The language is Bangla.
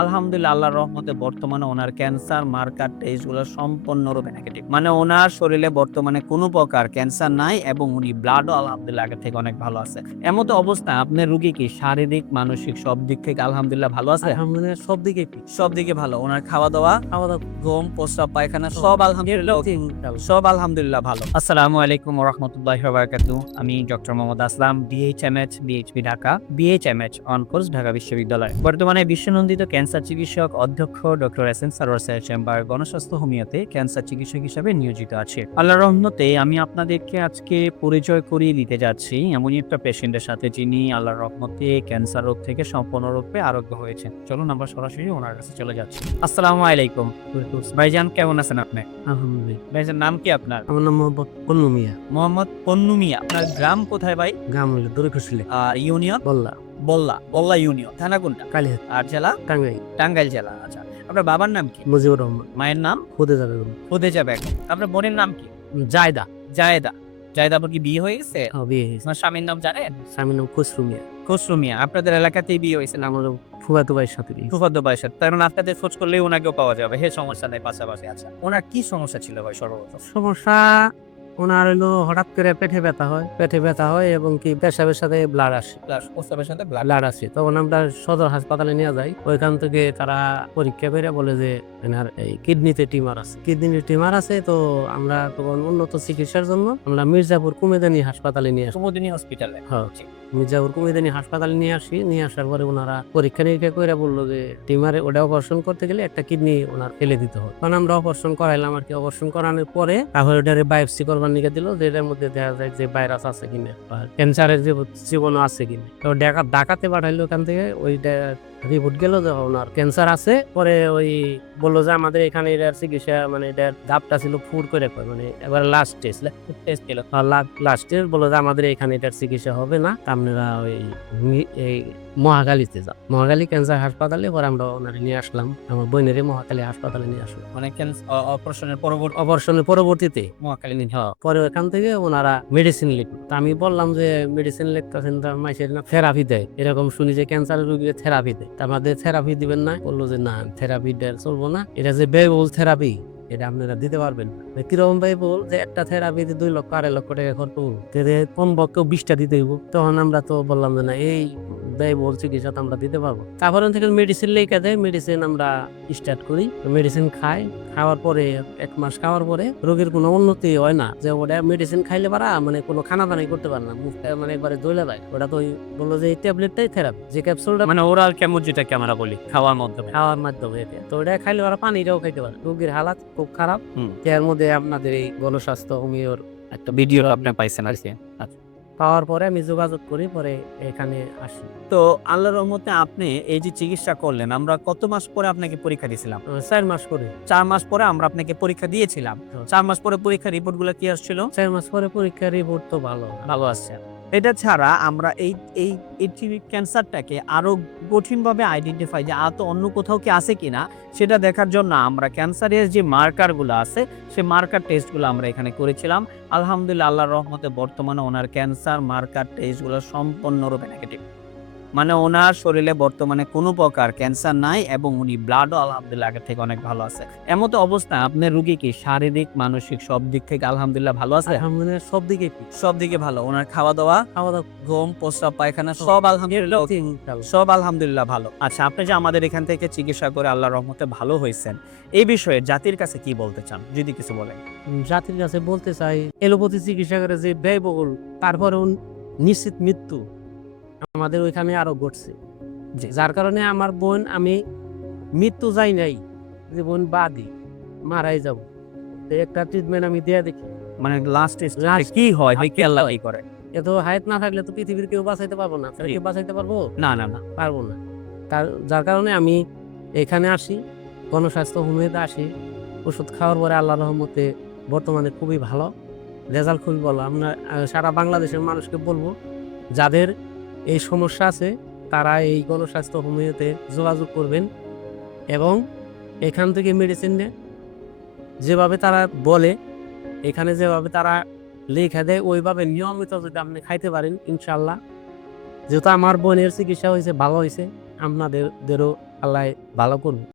আলহামদুলিল্লাহ আল্লাহর রহমতে বর্তমানে ওনার ক্যান্সার মার্কার টেস্টগুলো সম্পূর্ণরূপে নেগেটিভ। মানে ওনার শরীরে বর্তমানে কোনো প্রকার ক্যান্সার নাই এবং উনি ব্লাডও আলহামদুলিল্লাহ আগের থেকে অনেক ভালো আছে। এমতো অবস্থায় আপনার রোগী কি শারীরিক, মানসিক সব দিক থেকে আলহামদুলিল্লাহ ভালো আছে? আলহামদুলিল্লাহ সব দিকেই ঠিক। সব দিকে ভালো। ওনার খাওয়া-দাওয়া, খাওয়া-দাওয়া ঘুম, প্রস্রাব, পায়খানা সব আলহামদুলিল্লাহ ওকে। সব আলহামদুলিল্লাহ ভালো। আসসালামু আলাইকুম ওয়া রাহমাতুল্লাহি ওয়া বারাকাতুহু। আমি doctor Mohammad Aslam, BHMH, BHP Dhaka, BHMH on course Dhaka বিশ্ববিদ্যালয়। বর্তমানে বিশ্বনন্দিত ক্যান্সার চিকিৎসক অধ্যক্ষ ডক্টর এস এম সারোয়ার স্যারের চেম্বার গণস্বাস্থ্য হোমিওতে ক্যান্সার চিকিৎসক হিসেবে নিয়োজিত আছি। আল্লাহর রহমতে আমি আপনাদেরকে আজকে পরিচয় করিয়ে দিতে যাচ্ছি এমনই একটা পেশেন্টের সাথে যিনি আল্লাহর রহমতে ক্যান্সার রোগ থেকে সম্পূর্ণরূপে আরোগ্য হয়েছেন। চলুন আমরা সরাসরি ওনার কাছে চলে যাচ্ছি। আসসালামু আলাইকুম। ভাইজান কেমন আছেন আপনি? আলহামদুলিল্লাহ। ভাইজান নাম কি আপনার? আমার নাম মোহাম্মদ পন্নু মিয়া। মোহাম্মদ পন্নু মিয়া। আপনার গ্রাম কোথায় ভাই? গ্রাম হইলো দড়িকুশলী, ইউনিয়ন? বল্লা, বল্লা ইউনিয়ন। থানা কোনটা? কালিহাত, আর জেলা? টাঙ্গাইল, টাঙ্গাইল জেলা। আচ্ছা। আপনার বাবার নাম কি? মুজিবুর রহমান, মায়ের নাম? খুদেজা বেগম, খুদেজা বেগম। আপনার বোনের নাম কি? জায়দা। জায়েদা। জায়েদা আপুর কি বিয়ে হয়ে গেছে? বিয়ে হয়েছে। আপনার স্বামীর নাম জানেন? স্বামীর নাম খসরু মিয়া। খসরু মিয়া। আপনাদের এলাকাতেই বিয়ে হয়েছে না? আমার ফুফাতো ভাইয়ের সাথে বিয়ে হয়েছে। ফুফাতো ভাইয়ের সাথে। তার মানে আপনাদের খোঁজ করলেই ওনাকেও পাওয়া যাবে। সমস্যা নাই পাশাপাশি। আচ্ছা। ওনার কি সমস্যা ছিল ভাই সর্বপ্রথম? সমস্যা ওনার হইলো হঠাৎ করে পেটে ব্যথা হয় এবং কি পেশাবের সাথে ব্লাড আসে। প্লাস প্রস্রাবের সাথে ব্লাড। ব্লাড আসে, তখন আমরা সদর হাসপাতালে নিয়ে যাই। ওইখান থেকে তারা পরীক্ষা করে বলে যে এনার এই কিডনিতে টিমার আছে। তো আমরা তখন উন্নত চিকিৎসার জন্য আমরা মির্জাপুর কুমেদানি হাসপাতালে নিয়ে আসি। কুমুদিনী হসপিটালে। হ্যাঁ, মির্জাপুর কুমেদানি হাসপাতালে নিয়ে আসার পরে ওনারা পরীক্ষা নিরীক্ষা করে বললো যে টিমারে ওটা অপারেশন করতে গেলে একটা কিডনি ওনার ফেলে দিতে হবে। তখন আমরা অপারেশন করাইলাম আর কি। অপারেশন করানোর পরে তারপরে ওটারে বায়োপসি করবার নিয়ে দিল, যে এটার মধ্যে দেখা যায় যে ভাইরাস আছে কিনা বা ক্যান্সারের যে জীবাণু আছে কিনা। তো ঢাকাতে পাঠাইলো। ওখান থেকে ওইটা রিপোর্ট গেল যে ওনার ক্যান্সার আছে। পরে ওই বললো যে আমাদের এখানে এটার চিকিৎসা মানে এটার ধাপটা ছিল ফুর করে কয়, মানে এবার লাস্ট টেস্ট ছিল। লাস্ট টেস্ট বললো যে আমাদের এখানে এটার চিকিৎসা হবে না, আপনারা ওই এই মহাখালীতে যাও। মহাখালী ক্যান্সার হাসপাতালে। পরে আমরা ওনারে নিয়ে আসলাম, আমার বোনের মহাখালী হাসপাতালে নিয়ে আসলাম। মানে অপারেশনের পরবর্তী অপারেশনের পরবর্তীতে মহাকালী নিন। পরে ওখান থেকে ওনারা মেডিসিন লিখলো। তা আমি বললাম যে মেডিসিন লিখতেছেন মাইসের না থেরাপি দেয়, এরকম শুনি যে ক্যান্সারের রোগীকে থেরাপি দেয়। তা আমাদের থেরাপি দিবেন না? বললো যে না, থেরাপি চলবো না, এটা যে ব্যয়বহুল থেরাপি এটা আপনারা দিতে পারবেন না। কিরকম ভাই বল যে একটা থেরাপিতে 2 লক্ষ 2.5 লক্ষ টাকা খরচ করবো, কমপক্ষে 20টা দিতে হইব। তখন আমরা তো বললাম যে না, এই ব্যয়বহুল চিকিৎসা তো আমরা দিতে পারবো। তারপরে থেকে মেডিসিন লেখা দেয়, মেডিসিন আমরা স্টার্ট করি। মেডিসিন খাওয়ার পরে 1 মাস খাওয়ার পরে রোগীর কোনো উন্নতি হয় না। যে ওটা মেডিসিন খাইলে পারা মানে কোনো খানা দানাই করতে পারে না, মুখটা মানে একবারে জ্বলে যায়। ওটা তো বললো যে এই ট্যাবলেটটাই থেরাপি, যে ক্যাপসুলটা মানে ওরাল কেমন যেটাকে আমরা বলি খাওয়ার মাধ্যমে। এটা তো ওটা খাইলে ওরা পানিটাও খাইতে পারে। রোগীর হালাত খুব খারাপ। এর মধ্যে আপনাদের এই গণস্বাস্থ্য হোমিওর একটা ভিডিও আপনি পাইছেন আর কি। আচ্ছা। পাওয়ার পরে আমি যোগাযোগ করি, পরে এখানে আসি। তো আল্লাহর রহমতে আপনি এই যে চিকিৎসা করলেন, আমরা কত মাস পরে আপনাকে পরীক্ষা দিয়েছিলাম? 4 মাস করে। 4 মাস পরে আমরা আপনাকে পরীক্ষা দিয়েছিলাম। 4 মাস পরে পরীক্ষার রিপোর্ট গুলো কি আসছিল? 4 মাস পরে পরীক্ষার রিপোর্ট তো ভালো আসছে। এটা ছাড়া আমরা এই এই ক্যান্সারটাকে আরো কঠিনভাবে আইডেন্টিফাই যে আদৌ অন্য কোথাও কি আছে কিনা সেটা দেখার জন্য আমরা ক্যান্সারের যে মার্কারগুলো আছে সেই মার্কার টেস্টগুলো আমরা এখানে করেছিলাম। আলহামদুলিল্লাহ আল্লাহর রহমতে বর্তমানে ওনার ক্যান্সার মার্কার টেস্টগুলো সম্পূর্ণরূপে নেগেটিভ। মানে ওনার শরীরে বর্তমানে কোনো প্রকার ক্যান্সার নাই এবং উনি ব্লাডও আলহামদুলিল্লাহ আগের থেকে অনেক ভালো আছে। এমতো অবস্থায় আপনার রোগী কি শারীরিক, মানসিক সব দিক থেকে আলহামদুলিল্লাহ ভালো আছে? আলহামদুলিল্লাহ সব দিকে ঠিক। সব দিকে ভালো। ওনার খাওয়া-দাওয়া, ঘুম, প্রস্রাব, পায়খানা সব আলহামদুলিল্লাহ সব আলহামদুলিল্লাহ ভালো। আচ্ছা, আপনি যে আমাদের এখান থেকে চিকিৎসা করে আল্লাহর রহমতে ভালো হয়েছেন, এই বিষয়ে জাতির কাছে কি বলতে চান যদি কিছু বলেন? জাতির কাছে বলতে চাই, এলোপ্যাথি চিকিৎসা করে যে ব্যয়বহুল, তারপরেও নিশ্চিত মৃত্যু আমাদের ওইখানে আরো ঘটছে। যার কারণে আমার বোন, আমি মৃত্যু যাই নাই, যে বোন বাদী মারাই যাব, একটা ট্রিটমেন্ট আমি দেয়া দেখি। মানে লাস্ট কি হয় কি আল্লাহ কি করে? এত হায়াত না থাকলে তো পৃথিবীর কেউ বাঁচাইতে পারবো না। কেউ বাঁচাইতে পারবো? না পারবো না। যার কারণে আমি এখানে আসি, গণস্বাস্থ্য হোমিওতে আসি। ওষুধ খাওয়ার পরে আল্লাহর রহমতে বর্তমানে খুবই ভালো রেজাল্ট, খুবই ভালো। আমরা সারা বাংলাদেশের মানুষকে বলবো, যাদের এই সমস্যা আছে তারা এই গণস্বাস্থ্য হোমিওতে যোগাযোগ করবেন এবং এখান থেকে মেডিসিন নেয়। যেভাবে তারা বলে, এখানে যেভাবে তারা লেখা দেয়, ওইভাবে নিয়মিত যদি আপনি খাইতে পারেন, ইনশাল্লাহ, যেহেতু আমার বোনের চিকিৎসা হয়েছে, ভালো হয়েছে, আপনাদেরও আল্লাহ ভালো করবে।